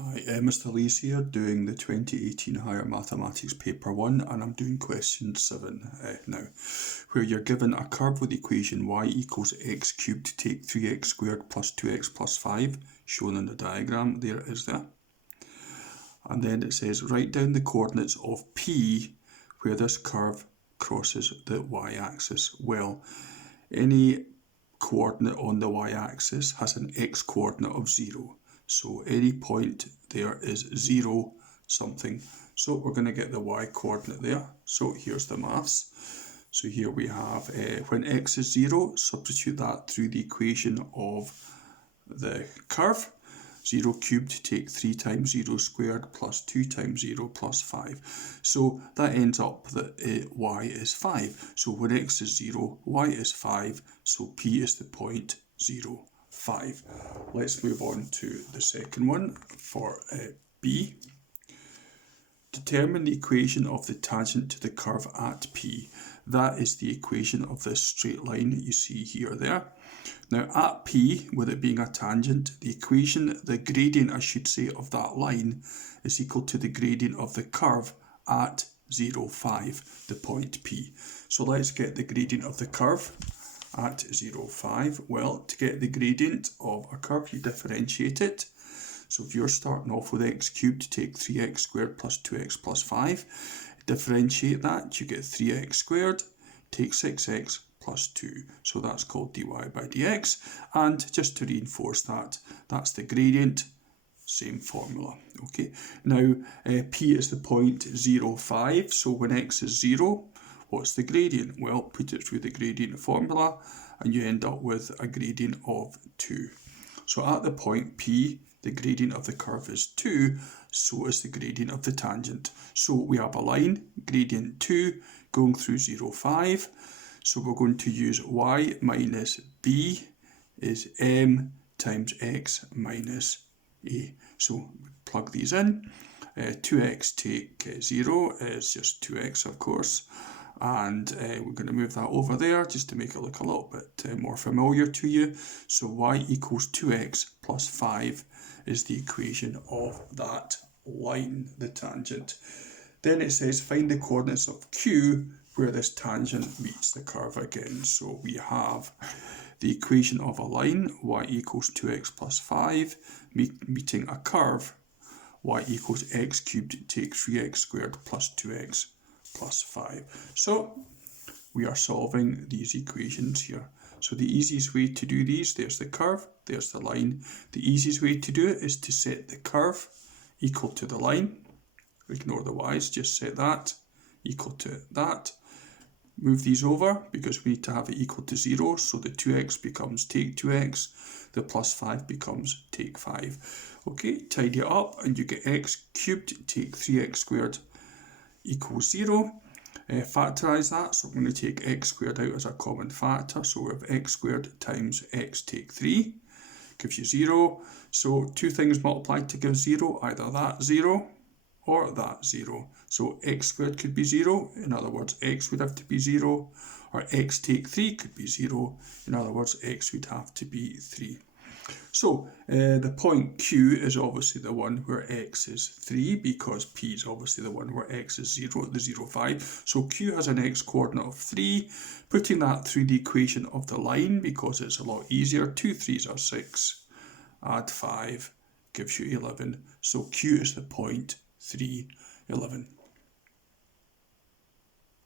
Hi, Mr. Lee's here doing the 2018 Higher Mathematics Paper 1 and I'm doing question 7 now, where you're given a curve with the equation y equals x cubed take 3x squared plus 2x plus 5, shown in the diagram, there it is there. And then it says write down the coordinates of P where this curve crosses the y-axis. Well, any coordinate on the y-axis has an x-coordinate of 0. So any point there is 0 something. So we're going to get the y-coordinate there. So here's the maths. So here we have when x is 0, substitute that through the equation of the curve. 0 cubed, take 3 times 0 squared plus 2 times 0 plus 5. So that ends up that y is 5. So when x is 0, y is 5. So P is the point 0, 5. Let's move on to the second one for B. Determine the equation of the tangent to the curve at P. That is the equation of this straight line that you see here there. Now at P, with it being a tangent, the equation, the gradient I should say, of that line is equal to the gradient of the curve at 0, 5, the point P. So let's get the gradient of the curve at 0, 5. Well, to get the gradient of a curve, you differentiate it. So if you're starting off with x cubed, take 3x squared plus 2x plus 5. Differentiate that, you get 3x squared, take 6x plus 2. So that's called dy by dx. And just to reinforce that, that's the gradient, same formula. Okay, now P is the point 0, 5. So when x is 0, what's the gradient? Well, put it through the gradient formula and you end up with a gradient of 2. So at the point P, the gradient of the curve is 2, so is the gradient of the tangent. So we have a line, gradient 2, going through 0, 5. So we're going to use y minus b is m times x minus a. So plug these in. 2x take 0 is just 2x, of course. And we're going to move that over there just to make it look a little bit more familiar to you. So y equals 2x plus 5 is the equation of that line, the tangent. Then it says find the coordinates of Q where this tangent meets the curve again. So we have the equation of a line, y equals 2x plus 5, meeting a curve, y equals x cubed, take 3x squared plus 2x plus 5. So we are solving these equations here. So the easiest way to do these, there's the curve, there's the line. The easiest way to do it is to set the curve equal to the line. Ignore the y's, just set that equal to that. Move these over because we need to have it equal to 0. So the 2x becomes take 2x, the plus 5 becomes take 5. Okay, tidy it up and you get x cubed take 3x squared equals 0. Factorise that, so we're going to take x squared out as a common factor. So we have x squared times x take 3 gives you 0. So two things multiplied to give 0, either that 0 or that 0. So x squared could be 0, in other words x would have to be 0, or x take 3 could be 0, in other words x would have to be 3. So the point Q is obviously the one where x is 3 because P is obviously the one where x is 0 at the 0, 5. So Q has an x coordinate of 3. Putting that through the equation of the line because it's a lot easier. 2 3s are 6. Add 5 gives you 11. So Q is the point 3, 11.